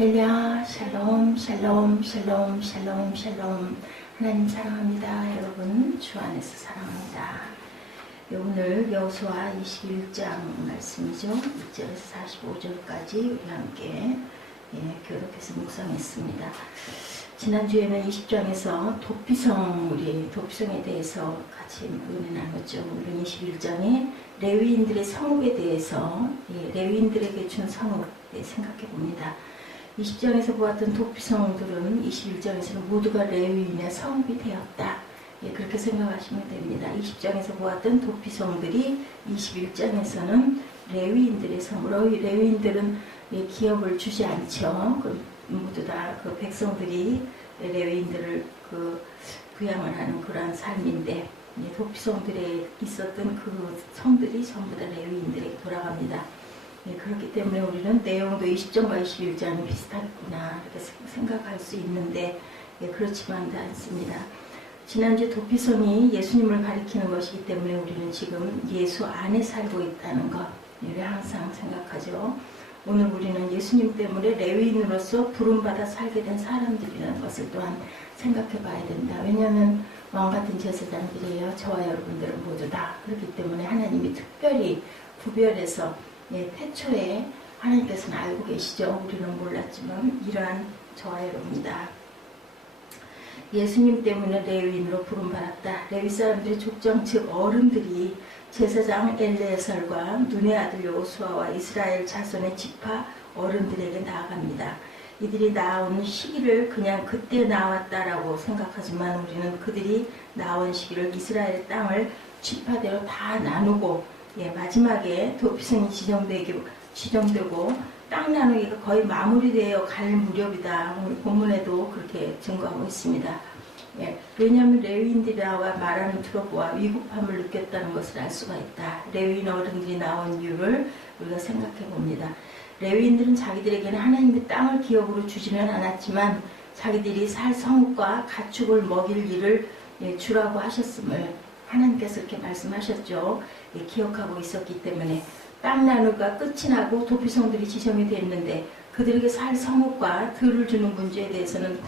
할렐루야, 샬롬, 샬롬, 샬롬, 샬롬, 샬롬. 하나님 사랑합니다. 여러분, 주 안에서 사랑합니다. 오늘 여호수아 21장 말씀이죠. 1절에서 45절까지 우리 함께 교독해서 묵상했습니다. 지난주에는 20장에서 우리 도피성에 대해서 같이 은혜 나눴죠. 오늘 21장에 레위인들의 성읍에 대해서 레위인들에게 준 성읍 생각해 봅니다. 20장에서 보았던 도피성들은 21장에서는 모두가 레위인의 성읍이 되었다. 그렇게 생각하시면 됩니다. 20장에서 보았던 도피성들이 21장에서는 레위인들의 성으로, 레위인들은 기업을 주지 않죠. 모두 다 그 백성들이 레위인들을 부양을 하는 그러한 삶인데, 도피성들에 있었던 그 성들이 전부 다 레위인들에게 돌아갑니다. 그렇기 때문에 우리는 내용도 20장과 21장이 비슷하겠구나 이렇게 생각할 수 있는데, 그렇지만 않습니다. 지난주 도피성이 예수님을 가리키는 것이기 때문에 우리는 지금 예수 안에 살고 있다는 것, 이를 항상 생각하죠. 오늘 우리는 예수님 때문에 레위인으로서 부름받아 살게 된 사람들이라는 것을 또한 생각해 봐야 된다. 왜냐하면 왕같은 제사장들이에요. 저와 여러분들은 모두 다. 그렇기 때문에 하나님이 특별히 구별해서 태초에 하나님께서는 알고 계시죠. 우리는 몰랐지만 이러한 저와 여러분이다. 예수님 때문에 레위인으로 부름받았다. 레위 사람들의 족장 즉 어른들이 제사장 엘레살과 눈의 아들 여호수아와 이스라엘 자손의 지파 어른들에게 나아갑니다. 이들이 나온 시기를 그냥 그때 나왔다라고 생각하지만 우리는 그들이 나온 시기를 이스라엘 땅을 지파대로 다 나누고 마지막에 도피성이 지정되고 땅 나누기가 거의 마무리되어 갈 무렵이다. 오늘 본문에도 그렇게 증거하고 있습니다. 왜냐하면 레위인들이라고 말하는 트러블와 위급함을 느꼈다는 것을 알 수가 있다. 레위인 어른들이 나온 이유를 우리가 생각해 봅니다. 레위인들은 자기들에게는 하나님의 땅을 기업으로 주지는 않았지만 자기들이 살 성읍과 가축을 먹일 일을 주라고 하셨음을 하나님께서 이렇게 말씀하셨죠. 기억하고 있었기 때문에 땅 나누기가 끝이 나고 도피성들이 지정이 됐는데 그들에게 살 성읍과 들을 주는 문제에 대해서는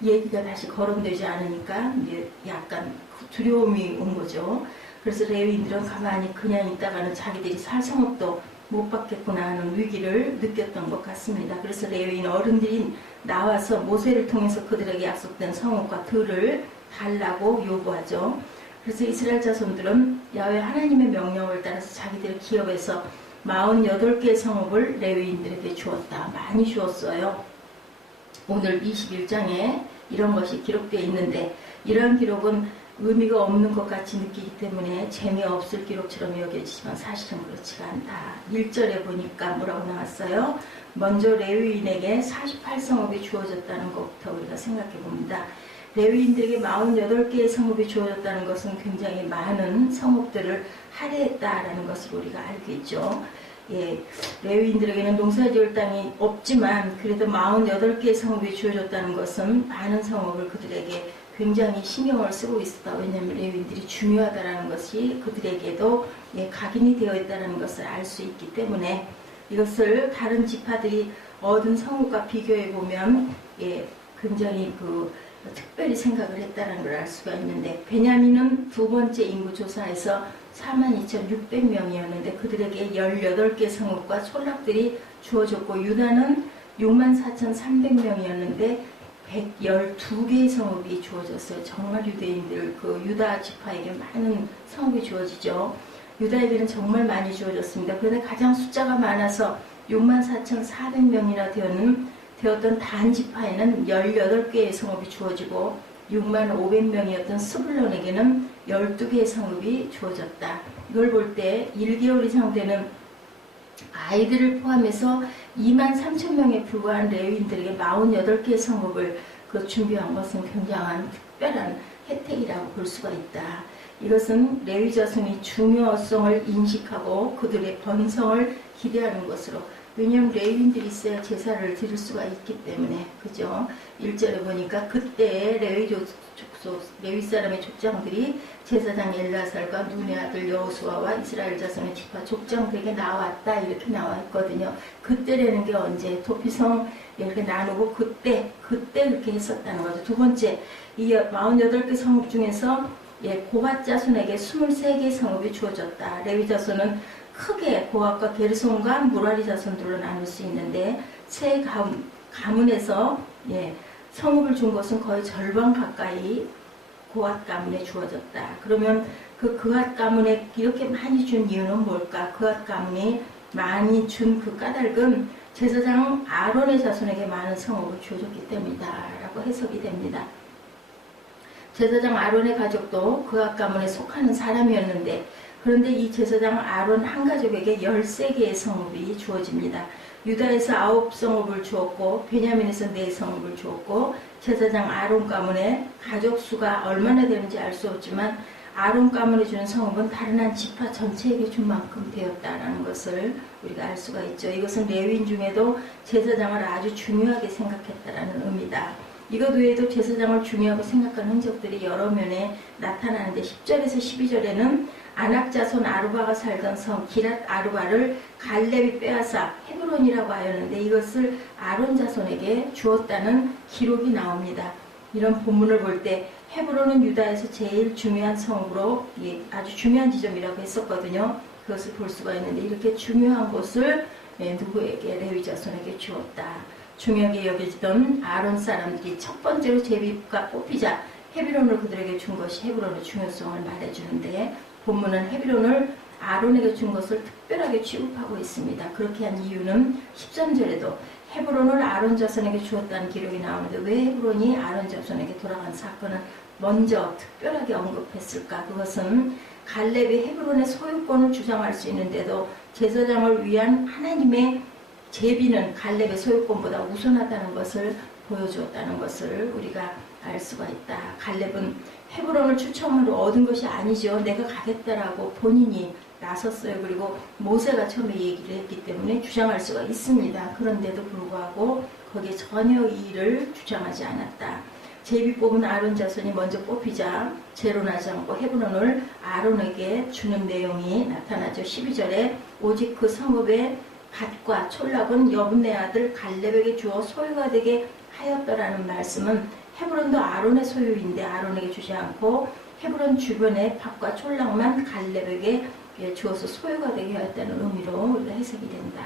얘기가 다시 거론되지 않으니까 이제 약간 두려움이 온 거죠. 그래서 레위인들은 가만히 그냥 있다가는 자기들이 살 성읍도 못 받겠구나 하는 위기를 느꼈던 것 같습니다. 그래서 레위인 어른들이 나와서 모세를 통해서 그들에게 약속된 성읍과 들을 달라고 요구하죠. 그래서 이스라엘 자손들은 야훼 하나님의 명령을 따라서 자기들의 기업에서 48개의 성읍을 레위인들에게 주었다. 많이 주었어요. 오늘 21장에 이런 것이 기록되어 있는데 이러한 기록은 의미가 없는 것 같이 느끼기 때문에 재미없을 기록처럼 여겨지지만 사실은 그렇지가 않다. 1절에 보니까 뭐라고 나왔어요? 먼저 레위인에게 48성읍이 주어졌다는 것부터 우리가 생각해 봅니다. 레위인들에게 48개의 성읍이 주어졌다는 것은 굉장히 많은 성읍들을 할애했다라는 것을 우리가 알고 있죠. 레위인들에게는 농사지을 땅이 없지만 그래도 48개의 성읍이 주어졌다는 것은 많은 성읍을 그들에게 굉장히 신경을 쓰고 있었다. 왜냐하면 레위인들이 중요하다는 것이 그들에게도 각인이 되어 있다는 것을 알 수 있기 때문에 이것을 다른 지파들이 얻은 성읍과 비교해 보면 굉장히 특별히 생각을 했다는 걸 알 수가 있는데, 베냐민은 두 번째 인구조사에서 42,600명이었는데 그들에게 18개 성읍과 촌락들이 주어졌고, 유다는 64,300명이었는데 112개의 성읍이 주어졌어요. 정말 유대인들, 유다 지파에게 많은 성읍이 주어지죠. 유다에게는 정말 많이 주어졌습니다. 그런데 가장 숫자가 많아서 64,400명이나 되었던 단 지파에는 18개의 성읍이 주어지고 65,500명이었던 스불론에게는 12개의 성읍이 주어졌다. 이걸 볼 때 1개월 이상 되는 아이들을 포함해서 23,000명에 불과한 레위인들에게 48개의 성읍을 준비한 것은 굉장한 특별한 혜택이라고 볼 수가 있다. 이것은 레위 자손이 중요성을 인식하고 그들의 번성을 기대하는 것으로 왜냐하면 레위인들이 있어야 제사를 드릴 수가 있기 때문에. 그죠? 1절에 보니까 그때 레위 사람의 족장들이 제사장 엘르아살과 눈의 아들 여호수아와 이스라엘 자손의 지파 족장들에게 나왔다, 이렇게 나와 있거든요. 그때라는 게 언제? 도피성 이렇게 나누고 그때 그렇게 했었다는 거죠. 두 번째, 이 48개 성읍 중에서 고핫 자손에게 23개의 성읍이 주어졌다. 레위 자손은 크게 고핫과 게르손과 무라리 자손들로 나눌 수 있는데 세 가문에서 성읍을 준 것은 거의 절반 가까이 고핫 가문에 주어졌다. 그러면 그 고핫 가문에 이렇게 많이 준 이유는 뭘까? 고핫 가문이 많이 준 그 까닭은 제사장 아론의 자손에게 많은 성읍을 주어졌기 때문이다 라고 해석이 됩니다. 제사장 아론의 가족도 고핫 가문에 속하는 사람이었는데, 그런데 이 제사장 아론 한 가족에게 13개의 성읍이 주어집니다. 유다에서 9성읍을 주었고 베냐민에서 4성읍을 주었고, 제사장 아론 가문의 가족 수가 얼마나 되는지 알 수 없지만 아론 가문에 주는 성읍은 다른 한 지파 전체에게 준 만큼 되었다라는 것을 우리가 알 수가 있죠. 이것은 레위인 중에도 제사장을 아주 중요하게 생각했다라는 의미다. 이것 외에도 제사장을 중요하고 생각한 흔적들이 여러 면에 나타나는데 10절에서 12절에는 아낙 자손 아루바가 살던 성 기랏 아루바를 갈렙이 빼앗아 헤브론이라고 하였는데 이것을 아론 자손에게 주었다는 기록이 나옵니다. 이런 본문을 볼 때 헤브론은 유다에서 제일 중요한 성읍으로 아주 중요한 지점이라고 했었거든요. 그것을 볼 수가 있는데 이렇게 중요한 곳을 누구에게? 레위 자손에게 주었다. 중요하게 여겨지던 아론 사람들이 첫 번째로 제비가 뽑히자 헤브론을 그들에게 준 것이 헤브론의 중요성을 말해주는데, 본문은 헤브론을 아론에게 준 것을 특별하게 취급하고 있습니다. 그렇게 한 이유는 13절에도 헤브론을 아론 자손에게 주었다는 기록이 나오는데 왜 헤브론이 아론 자손에게 돌아간 사건을 먼저 특별하게 언급했을까? 그것은 갈렙이 헤브론의 소유권을 주장할 수 있는데도 제사장을 위한 하나님의 제비는 갈렙의 소유권보다 우선하다는 것을 보여주었다는 것을 우리가 알 수가 있다. 갈렙은 헤브론을 추첨으로 얻은 것이 아니죠. 내가 가겠다라고 본인이 나섰어요. 그리고 모세가 처음에 얘기를 했기 때문에 주장할 수가 있습니다. 그런데도 불구하고 거기에 전혀 이의를 주장하지 않았다. 제비 뽑은 아론 자손이 먼저 뽑히자 재론하지 않고 헤브론을 아론에게 주는 내용이 나타나죠. 12절에 오직 그 성읍의 밭과 촌락은 여분네 아들 갈렙에게 주어 소유가 되게 하였더라는 말씀은 헤브론도 아론의 소유인데 아론에게 주지 않고 헤브론 주변의 밭과 촌락만 갈렙에게 주어서 소유가 되게 하였다는 의미로 우리가 해석이 된다.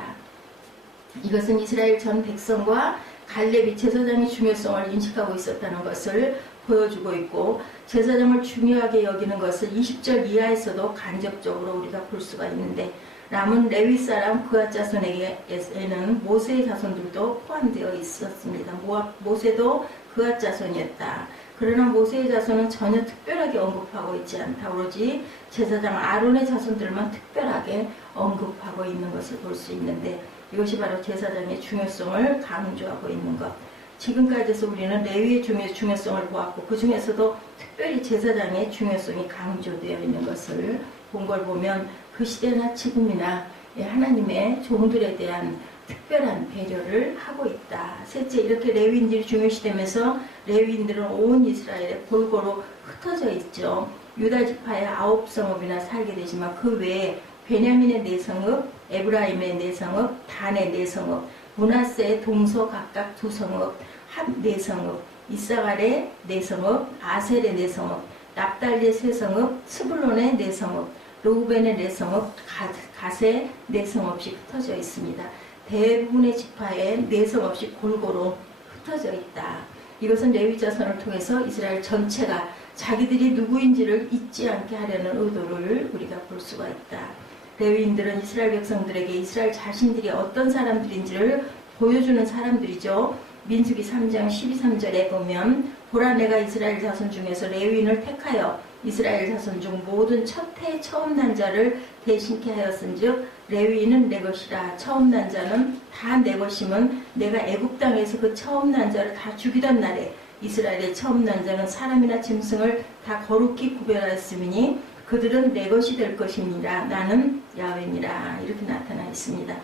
이것은 이스라엘 전 백성과 갈렙이 제사장의 중요성을 인식하고 있었다는 것을 보여주고 있고, 제사장을 중요하게 여기는 것을 20절 이하에서도 간접적으로 우리가 볼 수가 있는데, 남은 레위 사람 그앗 자손에게는 모세의 자손들도 포함되어 있었습니다. 모세도 그앗 자손이었다. 그러나 모세의 자손은 전혀 특별하게 언급하고 있지 않다. 오로지 제사장 아론의 자손들만 특별하게 언급하고 있는 것을 볼 수 있는데, 이것이 바로 제사장의 중요성을 강조하고 있는 것. 지금까지서 우리는 레위의 중요성을 보았고 그 중에서도 특별히 제사장의 중요성이 강조되어 있는 것을 본 걸 보면 그 시대나 지금이나 하나님의 종들에 대한 특별한 배려를 하고 있다. 셋째, 이렇게 레위인들이 중요시되면서 레위인들은 온 이스라엘에 골고루 흩어져 있죠. 유다 지파의 9성읍이나 살게 되지만 그 외에 베냐민의 4성읍, 에브라임의 4성읍, 단의 4성읍, 므낫세의 동서 각각 2성읍, 합 4성읍, 이사갈의 4성읍, 아셀의 4성읍, 납달리의 3성읍, 스불론의 4성읍, 르우벤의 4성읍, 갓의 4성읍씩 흩어져 있습니다. 대부분의 지파에 4성읍씩 골고루 흩어져 있다. 이것은 레위 자손을 통해서 이스라엘 전체가 자기들이 누구인지를 잊지 않게 하려는 의도를 우리가 볼 수가 있다. 레위인들은 이스라엘 백성들에게 이스라엘 자신들이 어떤 사람들인지를 보여주는 사람들이죠. 민수기 3장 12~13절에 보면 보라 내가 이스라엘 자손 중에서 레위인을 택하여 이스라엘 자손 중 모든 첫 해 처음 난 자를 대신케 하였은즉 레위인은 내 것이라. 처음 난 자는 다 내 것임은 내가 애굽 땅에서 그 처음 난 자를 다 죽이던 날에 이스라엘의 처음 난 자는 사람이나 짐승을 다 거룩히 구별하였으니 그들은 내 것이 될 것이니라. 나는 야훼니라. 이렇게 나타나 있습니다.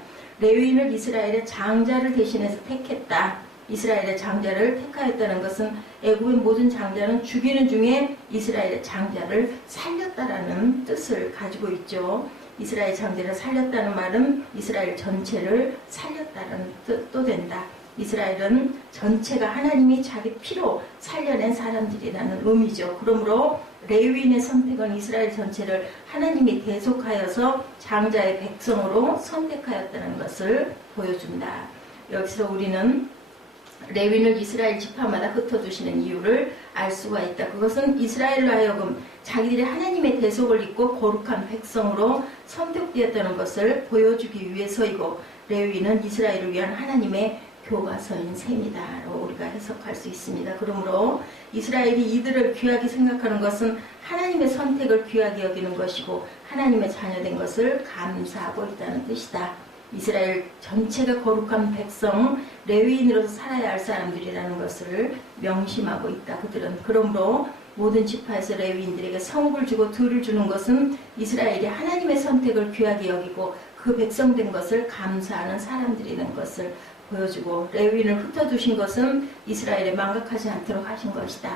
레위인을 이스라엘의 장자를 대신해서 택했다. 이스라엘의 장자를 택하였다는 것은 애굽의 모든 장자는 죽이는 중에 이스라엘의 장자를 살렸다라는 뜻을 가지고 있죠. 이스라엘 장자를 살렸다는 말은 이스라엘 전체를 살렸다는 뜻도 된다. 이스라엘은 전체가 하나님이 자기 피로 살려낸 사람들이라는 의미죠. 그러므로 레위인의 선택은 이스라엘 전체를 하나님이 대속하여서 장자의 백성으로 선택하였다는 것을 보여준다. 여기서 우리는 레위인을 이스라엘 지파마다 흩어주시는 이유를 알 수가 있다. 그것은 이스라엘로 하여금 자기들이 하나님의 대속을 입고 거룩한 백성으로 선택되었다는 것을 보여주기 위해서이고, 레위인은 이스라엘을 위한 하나님의 교과서인 셈이다로 우리가 해석할 수 있습니다. 그러므로 이스라엘이 이들을 귀하게 생각하는 것은 하나님의 선택을 귀하게 여기는 것이고 하나님의 자녀된 것을 감사하고 있다는 뜻이다. 이스라엘 전체가 거룩한 백성, 레위인으로서 살아야 할 사람들이라는 것을 명심하고 있다. 그들은 그러므로 모든 지파에서 레위인들에게 성읍을 주고 들을 주는 것은 이스라엘이 하나님의 선택을 귀하게 여기고 그 백성된 것을 감사하는 사람들이라는 것을 보여주고, 레위인을 흩어두신 것은 이스라엘에 망각하지 않도록 하신 것이다.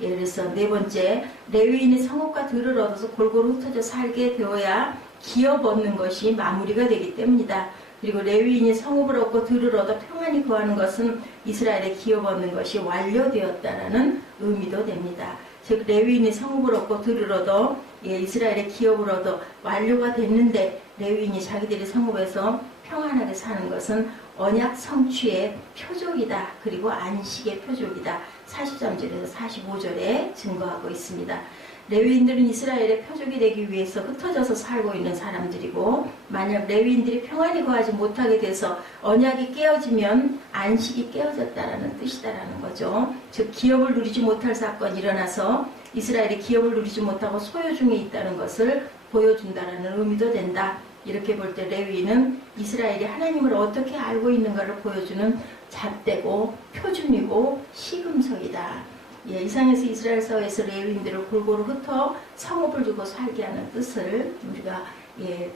예를 들어서 네 번째, 레위인이 성읍과 들을 얻어서 골고루 흩어져 살게 되어야 기업 얻는 것이 마무리가 되기 때문이다. 그리고 레위인이 성읍을 얻고 들을 얻어 평안히 거하는 것은 이스라엘의 기업 얻는 것이 완료되었다라는 의미도 됩니다. 즉 레위인이 성읍을 얻고 들을 얻어 이스라엘의 기업을 얻어 완료가 됐는데, 레위인이 자기들이 성읍에서 평안하게 사는 것은 언약 성취의 표적이다. 그리고 안식의 표적이다. 43절에서 45절에 증거하고 있습니다. 레위인들은 이스라엘의 표적이 되기 위해서 흩어져서 살고 있는 사람들이고, 만약 레위인들이 평안히 거하지 못하게 돼서 언약이 깨어지면 안식이 깨어졌다라는 뜻이다라는 거죠. 즉 기업을 누리지 못할 사건이 일어나서 이스라엘이 기업을 누리지 못하고 소요 중에 있다는 것을 보여준다라는 의미도 된다. 이렇게 볼 때 레위인은 이스라엘이 하나님을 어떻게 알고 있는가를 보여주는 잣대고 표준이고 시금석이다. 이상에서 이스라엘 사회에서 레위인들을 골고루 흩어 성읍을 주고 살게 하는 뜻을 우리가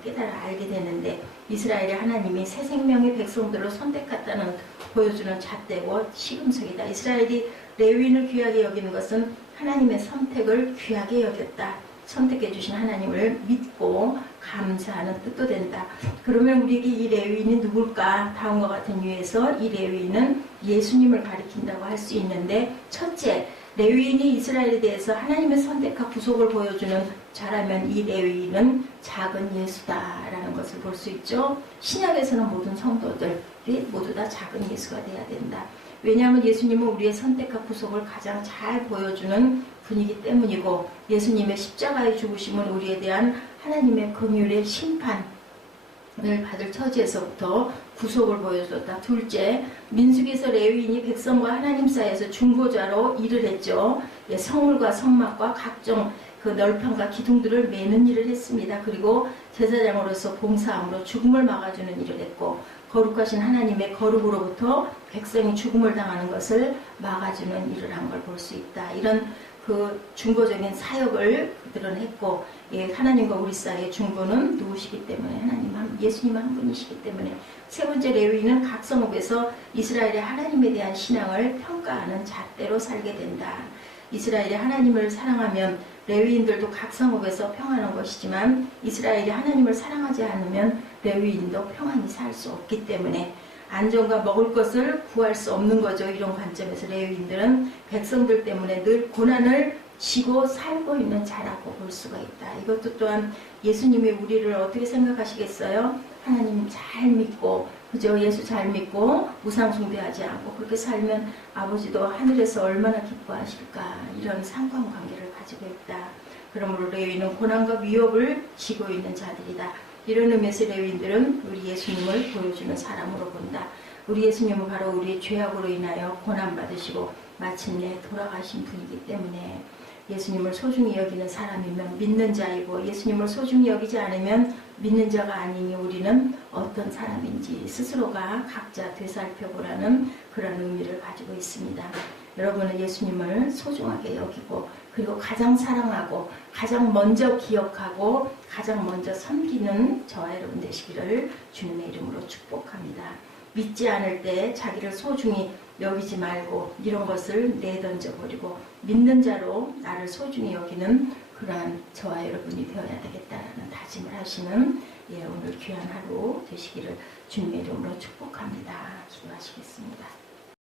깨달아 알게 되는데, 이스라엘이 하나님이 새 생명의 백성들로 선택했다는 보여주는 잣대고 시금석이다. 이스라엘이 레위인을 귀하게 여기는 것은 하나님의 선택을 귀하게 여겼다. 선택해 주신 하나님을 믿고 감사하는 뜻도 된다. 그러면 우리에게 이 레위인이 누굴까? 다음과 같은 이유에서 이 레위인은 예수님을 가리킨다고 할 수 있는데, 첫째, 레위인이 이스라엘에 대해서 하나님의 선택과 구속을 보여주는 자라면 이 레위인은 작은 예수다라는 것을 볼 수 있죠. 신약에서는 모든 성도들이 모두 다 작은 예수가 돼야 된다. 왜냐하면 예수님은 우리의 선택과 구속을 가장 잘 보여주는 분이기 때문이고, 예수님의 십자가의 죽으심은 우리에 대한 하나님의 긍휼의 심판을 받을 처지에서부터 구속을 보여줬다. 둘째, 민수기에서 레위인이 백성과 하나님 사이에서 중보자로 일을 했죠. 성물과 성막과 각종 그 널판과 기둥들을 매는 일을 했습니다. 그리고 제사장으로서 봉사함으로 죽음을 막아주는 일을 했고, 거룩하신 하나님의 거룩으로부터 백성이 죽음을 당하는 것을 막아주는 일을 한 걸 볼 수 있다. 이런 그 중보적인 사역을 그들은 했고, 하나님과 우리 사이의 중보는 누구시기 때문에 예수님 한 분이시기 때문에. 세 번째, 레위인은 각 성읍에서 이스라엘의 하나님에 대한 신앙을 평가하는 잣대로 살게 된다. 이스라엘이 하나님을 사랑하면 레위인들도 각 성읍에서 평안한 것이지만, 이스라엘이 하나님을 사랑하지 않으면 레위인도 평안히 살 수 없기 때문에 안전과 먹을 것을 구할 수 없는 거죠. 이런 관점에서 레위인들은 백성들 때문에 늘 고난을 지고 살고 있는 자라고 볼 수가 있다. 이것도 또한 예수님이 우리를 어떻게 생각하시겠어요? 하나님 잘 믿고, 그죠? 예수 잘 믿고 우상 숭배하지 않고 그렇게 살면 아버지도 하늘에서 얼마나 기뻐하실까, 이런 상관관계를 가지고 있다. 그러므로 레위인은 고난과 위협을 지고 있는 자들이다. 이런 의미에서 레위인들은 우리 예수님을 보여주는 사람으로 본다. 우리 예수님은 바로 우리의 죄악으로 인하여 고난받으시고 마침내 돌아가신 분이기 때문에 예수님을 소중히 여기는 사람이면 믿는 자이고, 예수님을 소중히 여기지 않으면 믿는 자가 아니니 우리는 어떤 사람인지 스스로가 각자 되살펴보라는 그런 의미를 가지고 있습니다. 여러분은 예수님을 소중하게 여기고 그리고 가장 사랑하고 가장 먼저 기억하고 가장 먼저 섬기는 저와 여러분 되시기를 주님의 이름으로 축복합니다. 믿지 않을 때 자기를 소중히 여기지 말고 이런 것을 내던져 버리고 믿는 자로 나를 소중히 여기는 그러한 저와 여러분이 되어야 되겠다라는 다짐을 하시는 오늘 귀한 하루 되시기를 주님의 이름으로 축복합니다. 기도하시겠습니다.